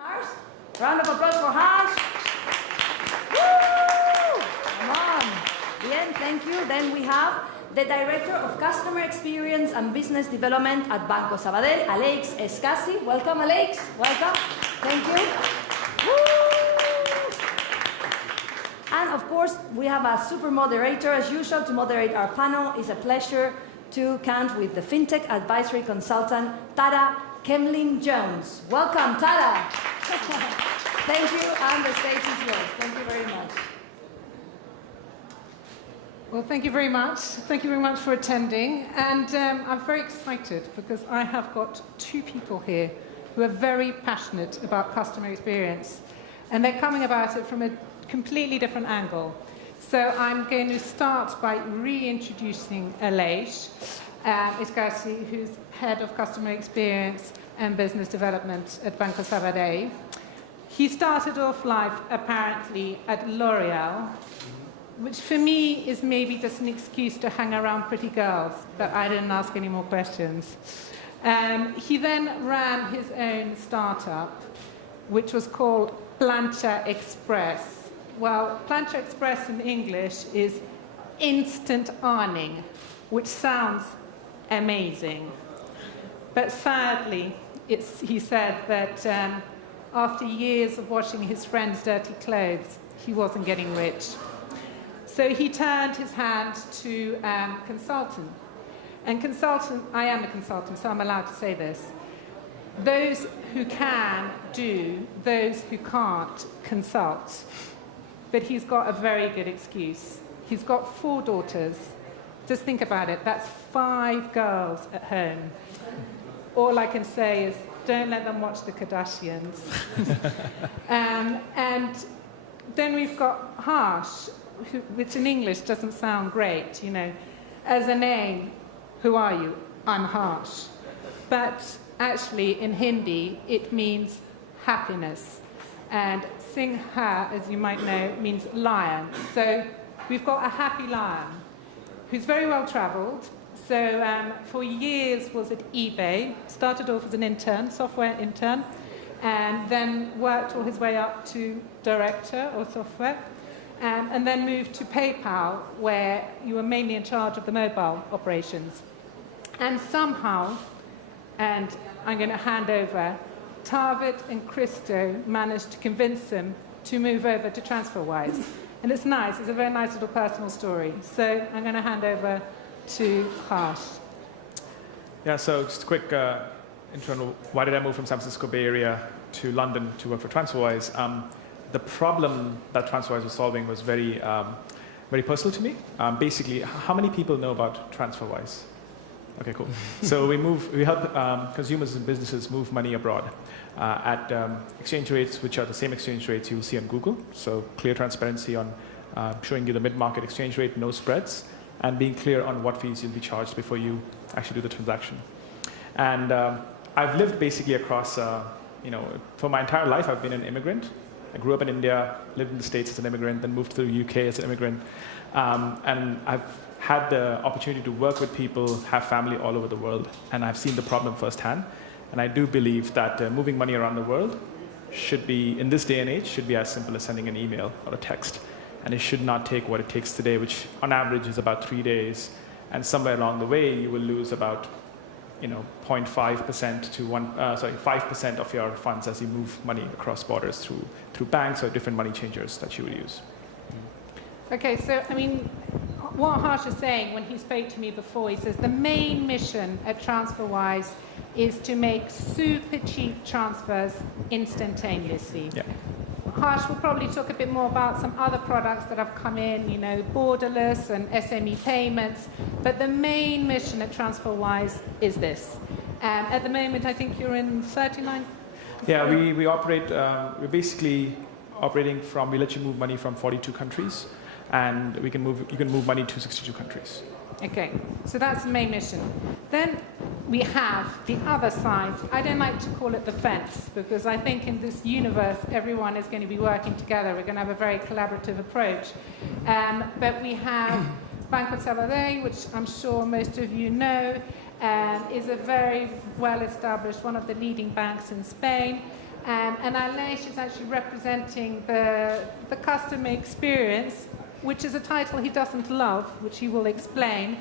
Harsh. Round of applause for Harsh. Woo! Come on. Bien, thank you. Then we have the Director of Customer Experience and Business Development at Banco Sabadell, Alex Escasi. Welcome, Alex. Welcome. Thank you. Woo! And of course, we have a super moderator, as usual, to moderate our panel. It's a pleasure to count with the FinTech Advisory Consultant, Tara Kemlin-Jones. Welcome, Tara. Thank you, and the stage is yours. Thank you very much. Well, thank you very much. Thank you very much for attending. And I'm very excited because I have got two people here who are very passionate about customer experience. And they're coming about it from a completely different angle. So I'm going to start by reintroducing Aleix Escasi, who's Head of Customer Experience and Business Development at Banco Sabadell. He started off life apparently at L'Oreal, which for me is maybe just an excuse to hang around pretty girls, but I didn't ask any more questions. He then ran his own startup, which was called Plancha Express. Well, Plancha Express in English is instant ironing, which sounds amazing. But sadly, he said that after years of washing his friends' dirty clothes, he wasn't getting rich. So he turned his hand to consulting. And I am a consultant, so I'm allowed to say this. Those who can do, those who can't consult. But he's got a very good excuse. He's got 4 daughters. Just think about it, that's 5 girls at home. All I can say is, don't let them watch the Kardashians. And then we've got Harsh, which in English doesn't sound great, you know. As a name, who are you? I'm Harsh. But actually, in Hindi, it means happiness. And Singha, as you might know, means lion. So we've got a happy lion who's very well traveled. So for years was at eBay, started off as an intern, software intern, and then worked all his way up to director or software, and then moved to PayPal, where you were mainly in charge of the mobile operations. And somehow, and I'm going to hand over, Tarvit and Christo managed to convince him to move over to TransferWise. And it's nice, it's a very nice little personal story. So I'm going to hand over to Harsh. Yeah, so just a quick intro. Why did I move from San Francisco Bay Area to London to work for TransferWise? The problem that TransferWise was solving was very personal to me. Basically, how many people know about TransferWise? Okay, cool. So we help consumers and businesses move money abroad at exchange rates which are the same exchange rates you'll see on Google. So clear transparency on showing you the mid-market exchange rate, no spreads, and being clear on what fees you'll be charged before you actually do the transaction. And I've lived basically across, for my entire life I've been an immigrant. I grew up in India, lived in the States as an immigrant, then moved to the UK as an immigrant. And I've had the opportunity to work with people, have family all over the world, and I've seen the problem firsthand. And I do believe that moving money around the world should be, in this day and age, should be as simple as sending an email or a text. And it should not take what it takes today, which on average is about 3 days. And somewhere along the way, you will lose about 0.5% to 5% of your funds as you move money across borders through banks or different money changers that you will use. Okay, so I mean, what Harsh is saying when he spoke to me before, he says the main mission at TransferWise is to make super cheap transfers instantaneously. Yeah. Harsh will probably talk a bit more about some other products that have come in, borderless and SME payments, but the main mission at TransferWise is this. At the moment, I think you're in 39? Yeah, we operate, we're basically operating we let you move money from 42 countries, and you can move money to 62 countries. Okay, so that's the main mission. Then we have the other side. I don't like to call it the fence, because I think in this universe, everyone is going to be working together. We're going to have a very collaborative approach. But we have Banco Sabadell, which I'm sure most of you know, is a very well-established, one of the leading banks in Spain. And Alex is actually representing the customer experience, which is a title he doesn't love, which he will explain,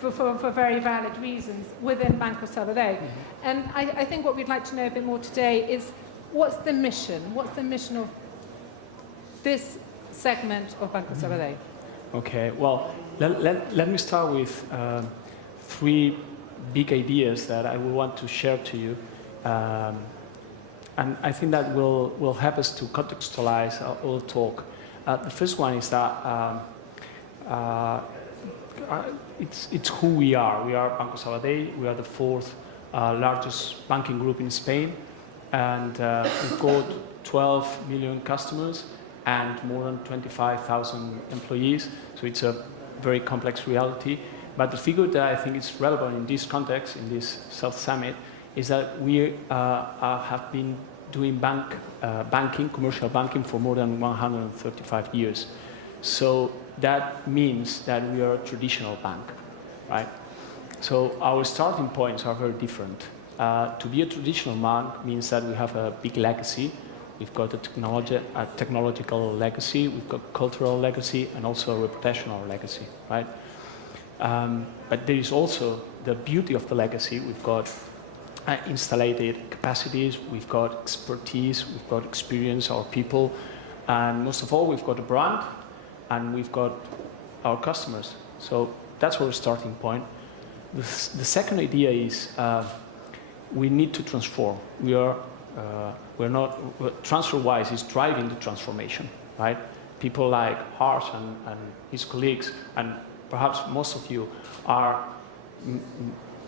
for very valid reasons, within Banco Sabadell. And I think what we'd like to know a bit more today is, what's the mission? What's the mission of this segment of Banco Sabadell? Okay, well, let me start with three big ideas that I would want to share to you. And I think that will help us to contextualize our talk. The first one is that it's who we are. We are Banco Sabadell. We are the fourth largest banking group in Spain. And we've got 12 million customers and more than 25,000 employees. So it's a very complex reality. But the figure that I think is relevant in this context, in this South Summit, is that we have been doing banking, commercial banking, for more than 135 years. So that means that we are a traditional bank, right? So our starting points are very different. To be a traditional bank means that we have a big legacy. We've got a technological legacy, we've got cultural legacy, and also a reputational legacy, right? But there is also the beauty of the legacy. We've got installed capacities, we've got expertise, we've got experience, our people, and most of all, we've got a brand, and we've got our customers. So that's our starting point. The second idea is we need to transform. We're not, TransferWise is driving the transformation, right? People like Hart and his colleagues, and perhaps most of you, are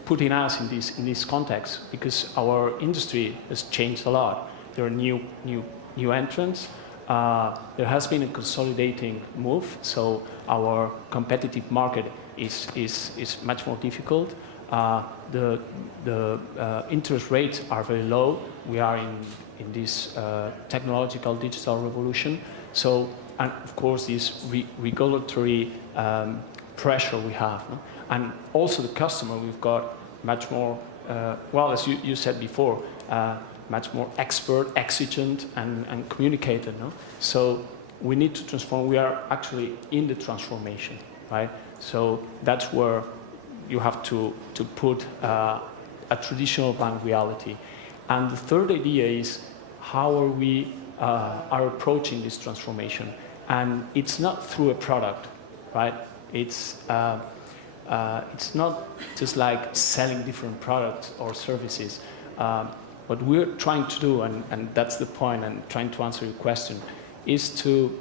putting us in this context because our industry has changed a lot. There are new entrants. There has been a consolidating move, so our competitive market is much more difficult. The interest rates are very low. We are in this technological digital revolution. So, and of course, this regulatory pressure we have. No? And also the customer, we've got much more, well, as you said before, much more expert, exigent, and communicated. No? So we need to transform. We are actually in the transformation, right? So that's where you have to put a traditional bank reality. And the third idea is how are we are approaching this transformation. And it's not through a product, right? It's not just like selling different products or services. What we're trying to do, and that's the point, and trying to answer your question, is to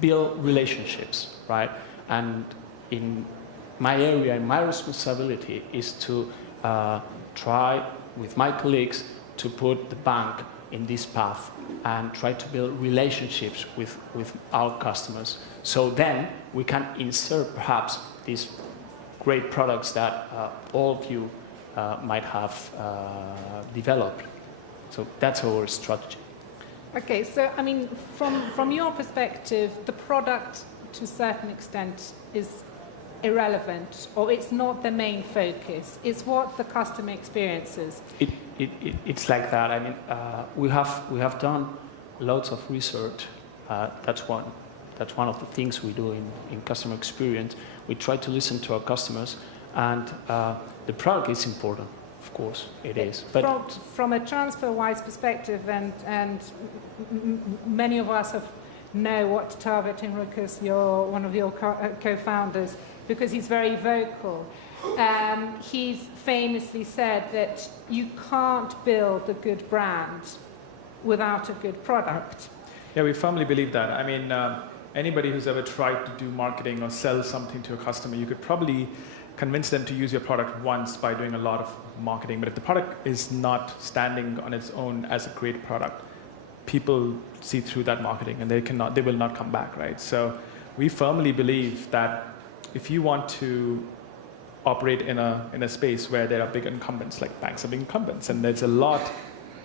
build relationships, right? And in my area, and my responsibility is to try with my colleagues to put the bank in this path and try to build relationships with our customers. So then we can insert perhaps these great products that all of you might have developed. So that's our strategy. Okay, so I mean, from your perspective, the product to a certain extent is irrelevant, or it's not the main focus. It's what the customer experiences. It's like that. I mean, we have done lots of research. That's one of the things we do in customer experience. We try to listen to our customers, and the product is important. Of course, it is. But from a TransferWise perspective, and many of us know what Target Henriques, one of your co-founders, because he's very vocal. He's famously said that you can't build a good brand without a good product. Yeah, we firmly believe that. I mean, anybody who's ever tried to do marketing or sell something to a customer, you could probably convince them to use your product once by doing a lot of marketing. But if the product is not standing on its own as a great product, people see through that marketing and they will not come back, right? So we firmly believe that if you want to operate in a space where there are big incumbents, like banks are big incumbents, and there's a lot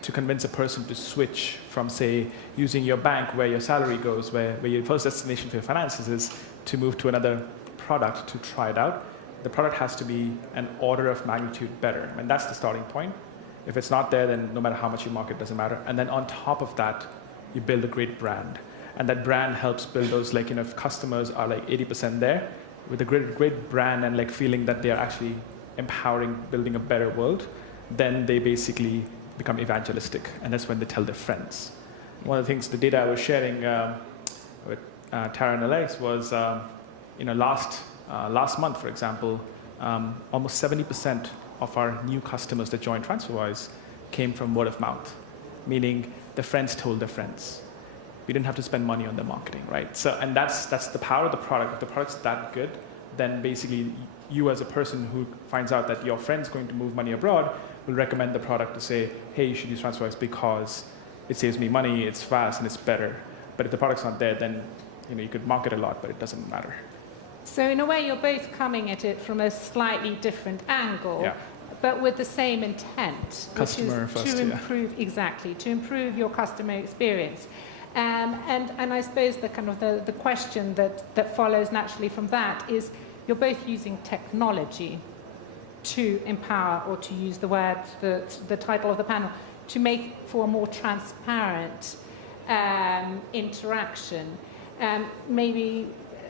to convince a person to switch from, say, using your bank where your salary goes, where your first destination for your finances is, to move to another product to try it out. The product has to be an order of magnitude better, and that's the starting point. If it's not there, then no matter how much you market, it doesn't matter. And then on top of that, you build a great brand. And that brand helps build those, like, if customers are like 80% there, with a great brand and like feeling that they are actually empowering, building a better world, then they basically become evangelistic. And that's when they tell their friends. One of the things, the data I was sharing with Tara and Alex was, last month, for example, almost 70% of our new customers that joined TransferWise came from word of mouth, meaning the friends told their friends. We didn't have to spend money on the marketing, right? So, and that's the power of the product. If the product's that good, then basically you as a person who finds out that your friend's going to move money abroad will recommend the product to say, hey, you should use TransferWise because it saves me money, it's fast, and it's better. But if the product's not there, then you could market a lot, but it doesn't matter. So in a way, you're both coming at it from a slightly different angle, Yeah. but with the same intent, Customer which is first, to yeah. improve, exactly, to improve your customer experience. And I suppose the kind of the question that follows naturally from that is, you're both using technology to empower, or to use the word, the title of the panel, to make for a more transparent interaction. Maybe,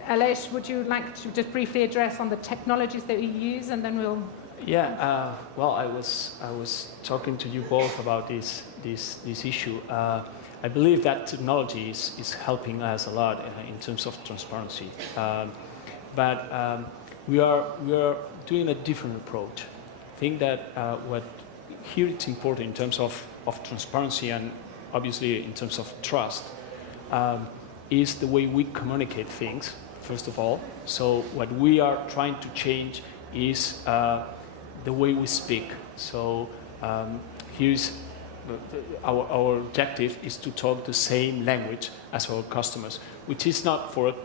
Aleix, would you like to just briefly address on the technologies that we use, and then we'll... Yeah, well, I was talking to you both about this issue. I believe that technology is helping us a lot in terms of transparency. But we are doing a different approach. I think that what here it's important in terms of transparency, and obviously in terms of trust, is the way we communicate things, first of all. So what we are trying to change is the way we speak. So here's our objective is to talk the same language as our customers, which is not, for a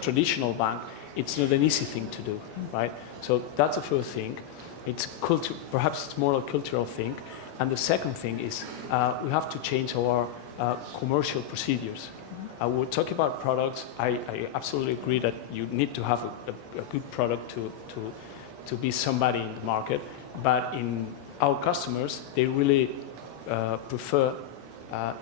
traditional bank, it's not an easy thing to do, right? So that's the first thing. It's perhaps it's more a cultural thing. And the second thing is we have to change our commercial procedures. We're talking about products. I absolutely agree that you need to have a good product to be somebody in the market. But in our customers, they really prefer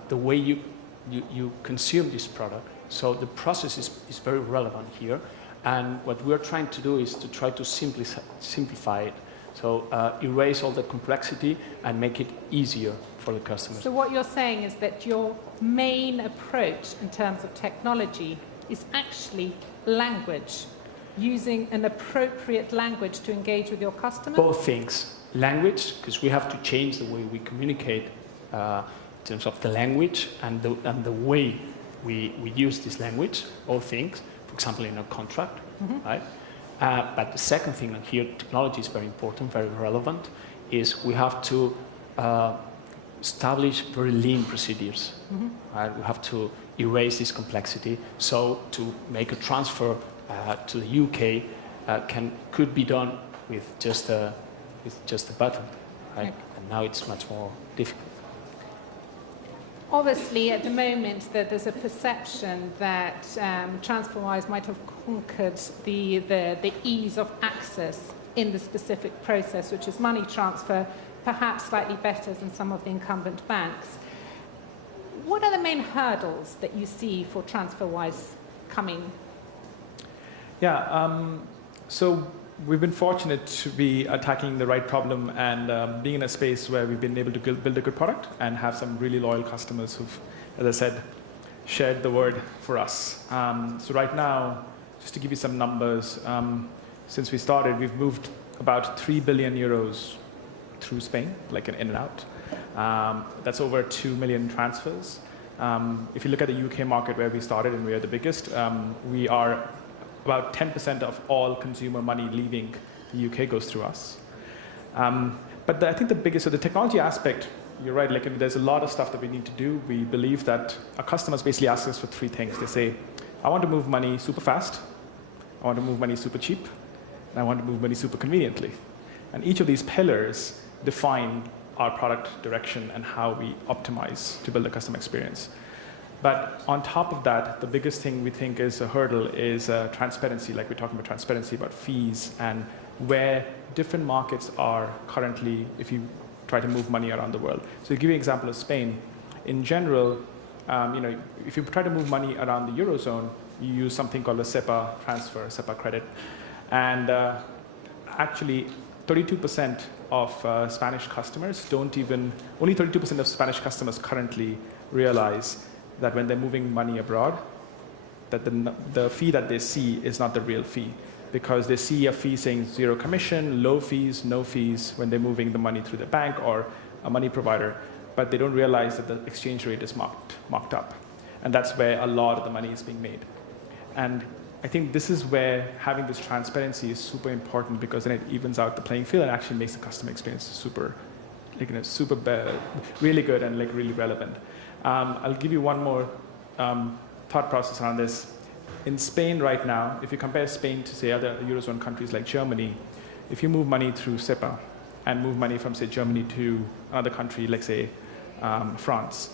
the way you consume this product. So the process is very relevant here. And what we're trying to do is to try to simplify it. So erase all the complexity and make it easier for the customers. So what you're saying is that your main approach in terms of technology is actually language, using an appropriate language to engage with your customers? Both things. Language, because we have to change the way we communicate in terms of the language and the way we use this language, all things, for example, in a contract, right? But the second thing, and here technology is very important, very relevant, is we have to establish very lean procedures. Right? We have to erase this complexity. So to make a transfer to the UK could be done with just a button, right? Okay. And now it's much more difficult. Obviously, at the moment, there's a perception that TransferWise might have conquered the ease of access in the specific process, which is money transfer, perhaps slightly better than some of the incumbent banks. What are the main hurdles that you see for TransferWise coming? Yeah, so we've been fortunate to be attacking the right problem and being in a space where we've been able to build a good product and have some really loyal customers who've, as I said, shared the word for us. So right now, just to give you some numbers, since we started, we've moved about 3 billion euros through Spain, like in and out. That's over 2 million transfers. If you look at the UK market where we started and we are the biggest, we are about 10% of all consumer money leaving the UK goes through us. But I think the biggest, so the technology aspect, you're right, like there's a lot of stuff that we need to do. We believe that our customers basically ask us for 3 things. They say, I want to move money super fast, I want to move money super cheap, and I want to move money super conveniently. And each of these pillars define our product direction and how we optimize to build a customer experience. But on top of that, the biggest thing we think is a hurdle is transparency, like we're talking about transparency about fees and where different markets are currently. If you try to move money around the world. So to give you an example of Spain, in general, if you try to move money around the Eurozone, you use something called a SEPA transfer, SEPA credit. And actually, 32% of Spanish customers only 32% of Spanish customers currently realize that when they're moving money abroad, that the fee that they see is not the real fee, because they see a fee saying 0 commission, low fees, no fees when they're moving the money through the bank or a money provider, but they don't realize that the exchange rate is marked up. And that's where a lot of the money is being made. And I think this is where having this transparency is super important, because then it evens out the playing field and actually makes the customer experience really good and really relevant. I'll give you one more thought process on this. In Spain right now, if you compare Spain to, say, other Eurozone countries like Germany, if you move money through SEPA and move money from, say, Germany to another country, like, say, France,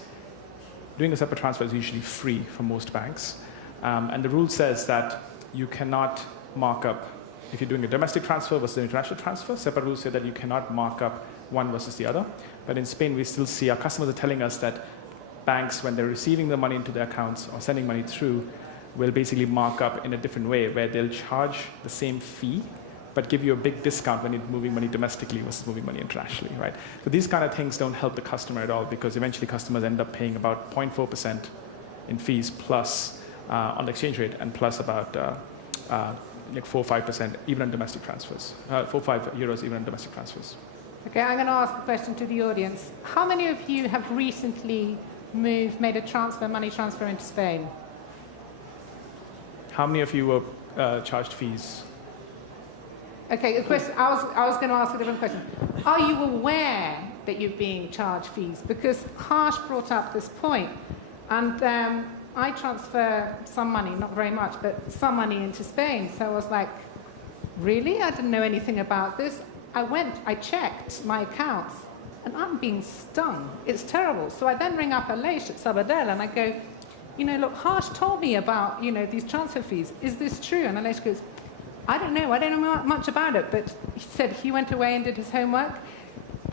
doing a SEPA transfer is usually free for most banks. And the rule says that you cannot mark up, if you're doing a domestic transfer versus an international transfer, SEPA rules say that you cannot mark up one versus the other. But in Spain, we still see our customers are telling us that banks, when they're receiving the money into their accounts or sending money through, will basically mark up in a different way, where they'll charge the same fee, but give you a big discount when you're moving money domestically versus moving money internationally, right? So these kind of things don't help the customer at all, because eventually customers end up paying about 0.4% in fees plus on the exchange rate, and plus about 4 or 5% even on domestic transfers, 4 or 5 euros even on domestic transfers. Okay, I'm going to ask a question to the audience. How many of you have recently made a money transfer into Spain? How many of you were charged fees? Okay, a question. I was going to ask a different question. Are you aware that you're being charged fees? Because Harsh brought up this point, and I transfer some money, not very much, but some money into Spain. So I was like, really? I didn't know anything about this. I checked my accounts, and I'm being stung. It's terrible. So I then ring up Aleix at Sabadell, and I go, look, Harsh told me about, these transfer fees. Is this true? And Aleix goes, I don't know much about it, but he said he went away and did his homework,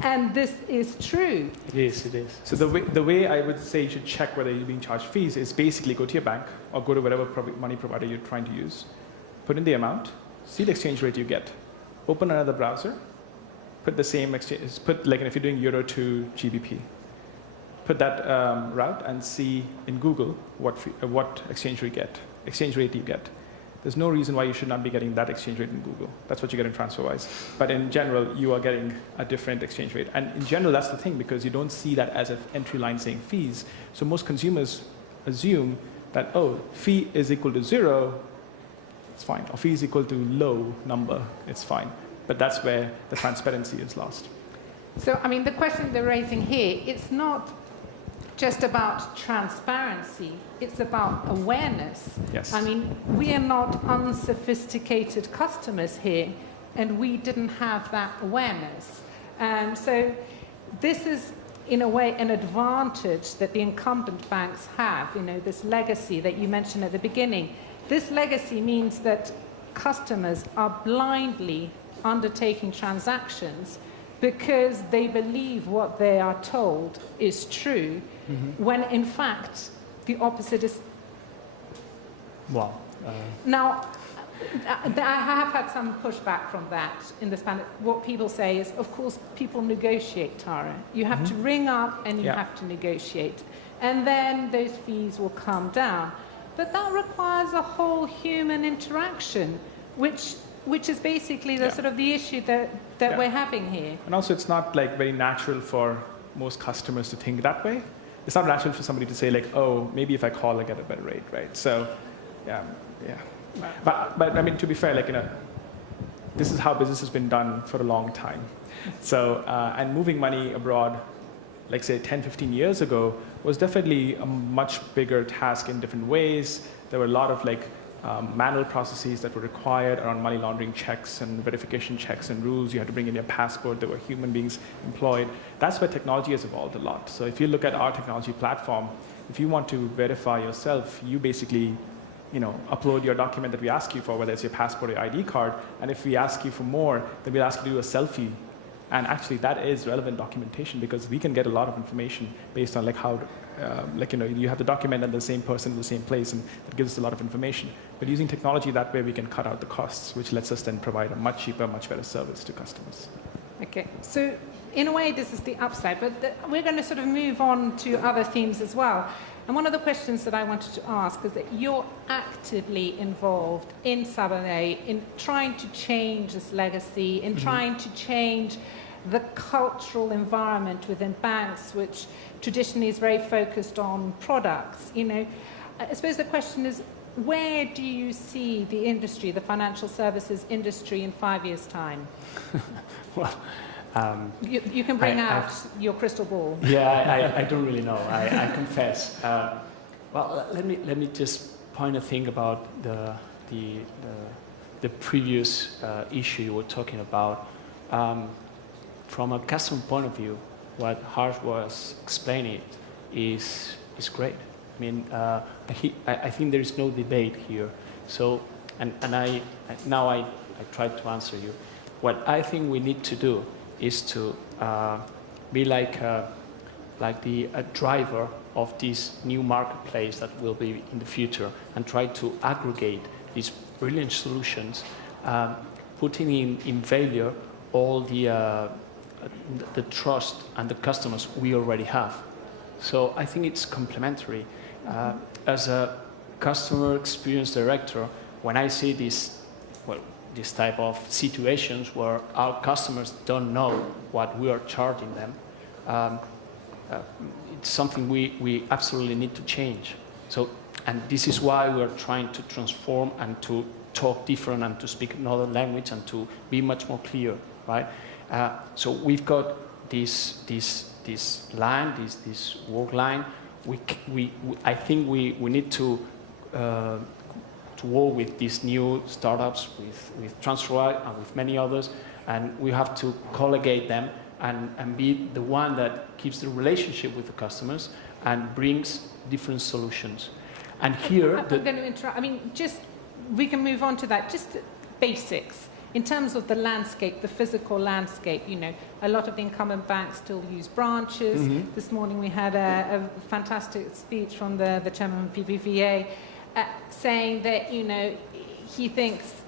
and this is true. It is. So the way I would say you should check whether you're being charged fees is basically go to your bank or go to whatever money provider you're trying to use, put in the amount, see the exchange rate you get, open another browser, put the same exchange, if you're doing euro to GBP, put that route and see in Google what exchange rate you get. There's no reason why you should not be getting that exchange rate in Google. That's what you get in TransferWise. But in general, you are getting a different exchange rate. And in general, that's the thing, because you don't see that as an entry line saying fees. So most consumers assume that, fee is equal to 0, it's fine. Or fee is equal to low number, it's fine. But that's where the transparency is lost. So, the question they're raising here, it's not just about transparency, it's about awareness. Yes. We are not unsophisticated customers here, and we didn't have that awareness. So this is, in a way, an advantage that the incumbent banks have, this legacy that you mentioned at the beginning. This legacy means that customers are blindly undertaking transactions because they believe what they are told is true, when in fact the opposite is. Wow. Now, I have had some pushback from that in the Spanish. What people say is, of course, people negotiate, Tara. You have to ring up and you have to negotiate. And then those fees will come down. But that requires a whole human interaction, which is basically the sort of the issue that we're having here. And also, it's not very natural for most customers to think that way. It's not natural for somebody to say maybe if I call, I get a better rate, right? So, yeah. But to be fair, this is how business has been done for a long time. So, and moving money abroad, say 10, 15 years ago, was definitely a much bigger task in different ways. There were a lot of manual processes that were required around money laundering checks and verification checks and rules. You had to bring in your passport. There were human beings employed. That's where technology has evolved a lot. So if you look at our technology platform, if you want to verify yourself, you basically upload your document that we ask you for, whether it's your passport or your ID card. And if we ask you for more, then we'll ask you to do a selfie And actually, that is relevant documentation because we can get a lot of information based on like how, you have the document and the same person in the same place, and that gives us a lot of information. But using technology that way, we can cut out the costs, which lets us then provide a much cheaper, much better service to customers. Okay, so in a way, this is the upside, but we're going to sort of move on to other themes as well. And one of the questions that I wanted to ask is that you're actively involved in Sabadell in trying to change this legacy, in trying to change the cultural environment within banks, which traditionally is very focused on products. I suppose the question is, where do you see the industry, the financial services industry, in 5 years' time? Well, you can bring out your crystal ball. Yeah, I don't really know. I confess. Well, let me just point a thing about the previous issue you were talking about. From a customer point of view, what Harsh was explaining is great. I mean, I think there is no debate here. So, and I tried to answer you. What I think we need to do is to be like a driver of this new marketplace that will be in the future, and try to aggregate these brilliant solutions, putting in value all the trust and the customers we already have. So I think it's complementary. As a customer experience director, when I see this type of situations where our customers don't know what we are charging them, it's something we absolutely need to change. So, and this is why we're trying to transform and to talk different and to speak another language and to be much more clear, right? So we've got this line, this work line. I think we need to work with these new startups, with TransferWise and with many others, and we have to collegiate them and be the one that keeps the relationship with the customers and brings different solutions. And here, I'm going to interrupt. I mean, we can move on to that. Just basics. In terms of the landscape, the physical landscape, a lot of the incumbent banks still use branches. Mm-hmm. This morning we had a fantastic speech from the chairman of BBVA saying that, he thinks,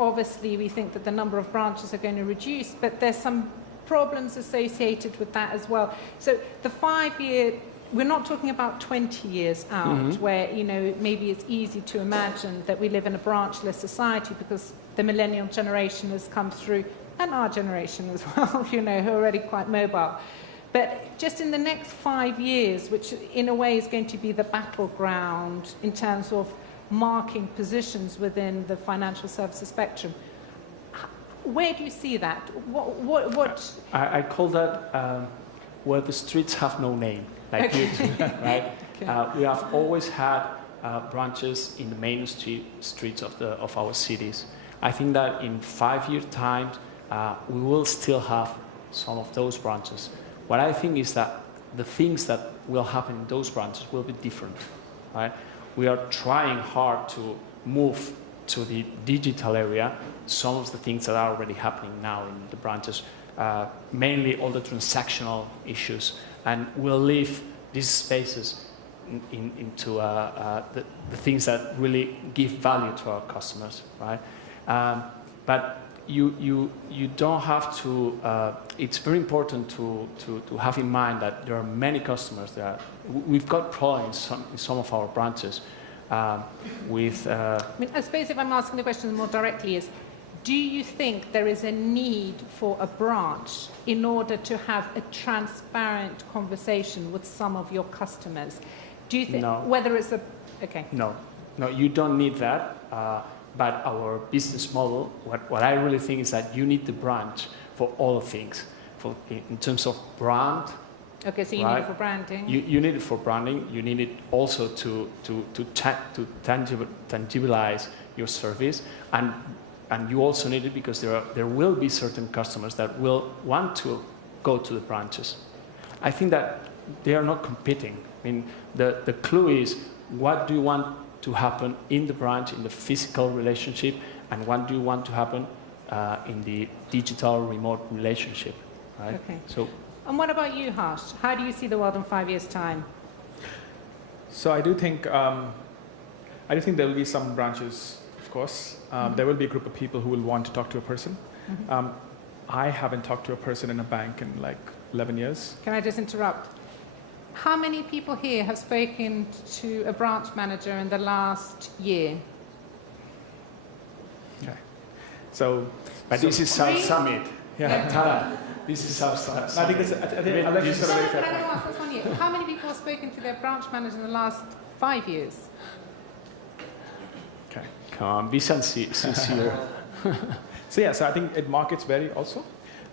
obviously we think that the number of branches are going to reduce, but there's some problems associated with that as well. So the 5-year, we're not talking about 20 years out, where, maybe it's easy to imagine that we live in a branchless society because the millennial generation has come through, and our generation as well, who are already quite mobile. But just in the next 5 years, which in a way is going to be the battleground in terms of marking positions within the financial services spectrum, where do you see that? What? I call that where the streets have no name, like you do, right? Okay. We have always had branches in the main streets of our cities. I think that in 5 years' time, we will still have some of those branches. What I think is that the things that will happen in those branches will be different, right? We are trying hard to move to the digital area some of the things that are already happening now in the branches, mainly all the transactional issues, and we'll leave these spaces into the things that really give value to our customers, right? But you don't have to. It's very important to have in mind that there are many customers that we've got problems in some of our branches with. I mean, I suppose if I'm asking the question more directly is, do you think there is a need for a branch in order to have a transparent conversation with some of your customers? Do you think whether it's a okay? No, you don't need that. But our business model, what I really think is that you need the branch for all things, in terms of brand. Okay, so you need it for branding. You need it for branding. You need it also to tangibilize your service, and you also need it because there will be certain customers that will want to go to the branches. I think that they are not competing. I mean, the clue is, what do you want to happen in the branch, in the physical relationship, and what do you want to happen in the digital remote relationship? right? Okay. So And what about you, Harsh? How do you see the world in 5 years' time? So I do think there will be some branches, of course. There will be a group of people who will want to talk to a person. I haven't talked to a person in a bank in like 11 years. Can I just interrupt? How many people here have spoken to a branch manager in the last year? Okay. So, but this is South Three? Summit. yeah. Tara, this is South Summit. I think I'll let you sort of very But fair I'm point. going to ask this one here. How many people have spoken to their branch manager in the last 5 years? Okay. Come on, be sincere. So I think markets vary also.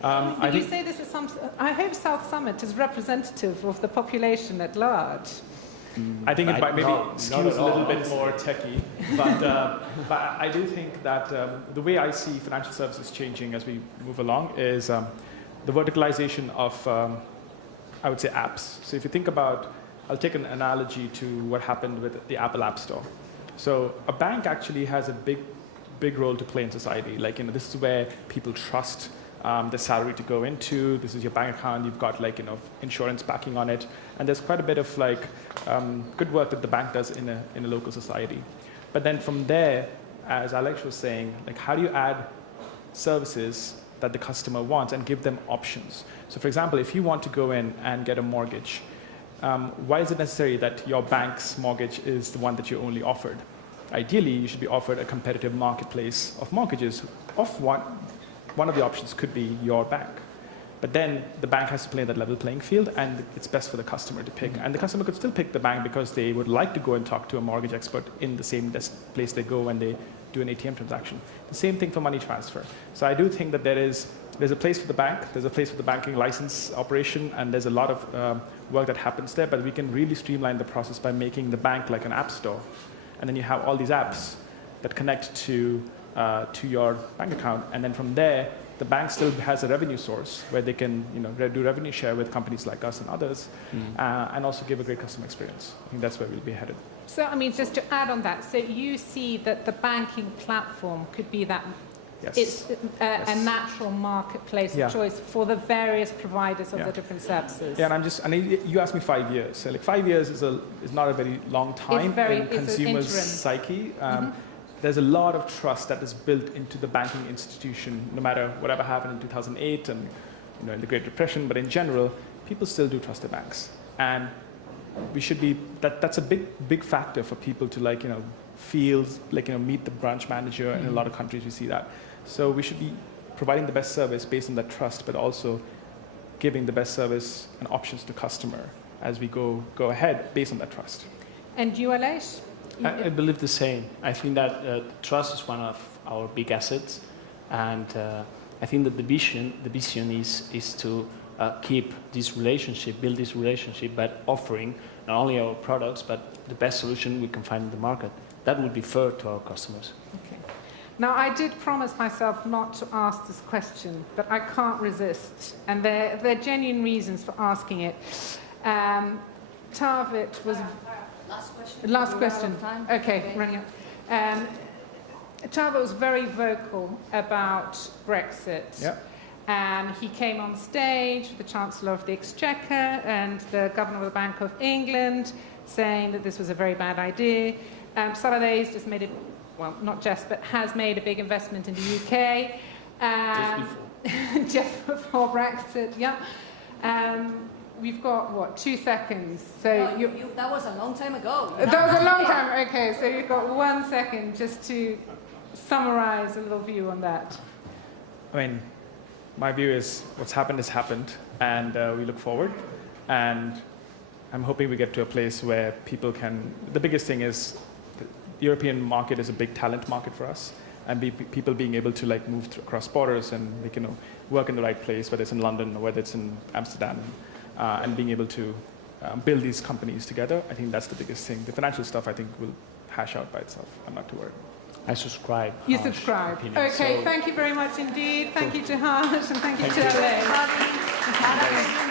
I But you think say this is some... I hope South Summit is representative of the population at large. it might maybe not skews at a little all, bit more techie, but I do think that the way I see financial services changing as we move along is the verticalization of, I would say, apps. So if you think about, I'll take an analogy to what happened with the Apple App Store. So a bank actually has a big role to play in society. Like, this is where people trust the salary to go into. This is your bank account. You've got insurance backing on it, and there's quite a bit of good work that the bank does in a local society. But then from there, as Alex was saying, how do you add services that the customer wants and give them options? So for example, if you want to go in and get a mortgage, why is it necessary that your bank's mortgage is the one that you're only offered? Ideally, you should be offered a competitive marketplace of mortgages. One of the options could be your bank. But then the bank has to play that level playing field, and it's best for the customer to pick. And the customer could still pick the bank because they would like to go and talk to a mortgage expert in the same place they go when they do an ATM transaction. The same thing for money transfer. So I do think that there's a place for the bank, there's a place for the banking license operation, and there's a lot of work that happens there, but we can really streamline the process by making the bank like an app store. And then you have all these apps that connect to your bank account, and then from there, the bank still has a revenue source where they can do revenue share with companies like us and others, and also give a great customer experience. I think that's where we'll be headed. So, just to add on that, so you see that the banking platform could be that Yes. it's a natural marketplace of choice for the various providers of the different services. Yeah, and you asked me 5 years. So 5 years is not a very long time in consumers' psyche. There's a lot of trust that is built into the banking institution, no matter whatever happened in 2008 and in the Great Depression. But in general, people still do trust their banks, and we should be. That's a big factor for people to feel meet the branch manager. In a lot of countries, we see that. So we should be providing the best service based on that trust, but also giving the best service and options to customer as we go ahead based on that trust. And you, Aleix? I believe the same. I think that trust is one of our big assets, and I think that the vision is to keep this relationship, build this relationship by offering not only our products but the best solution we can find in the market. That would be fair to our customers. Okay. Now, I did promise myself not to ask this question, but I can't resist, and there are genuine reasons for asking it. Tarvit was... Last question. Last question. Okay, running up. Tarvit was very vocal about Brexit. Yeah. And he came on stage with the Chancellor of the Exchequer and the Governor of the Bank of England saying that this was a very bad idea. Sabadell's just made it, well, not just, but has made a big investment in the UK. Just before Brexit, yeah. We've got, 2 seconds? So that was a long time ago. That was a long time. Okay, so you've got 1 second just to summarize a little view on that. I mean, my view is what's happened has happened, and we look forward. And I'm hoping we get to a place where people can. The biggest thing is the European market is a big talent market for us, and people being able to move across borders and work in the right place, whether it's in London or whether it's in Amsterdam. And being able to build these companies together, I think that's the biggest thing. The financial stuff, I think, will hash out by itself. I'm not too worried. I subscribe. You subscribe. Okay, thank you very much indeed. Thank you to Harsh and thank you to Aleix.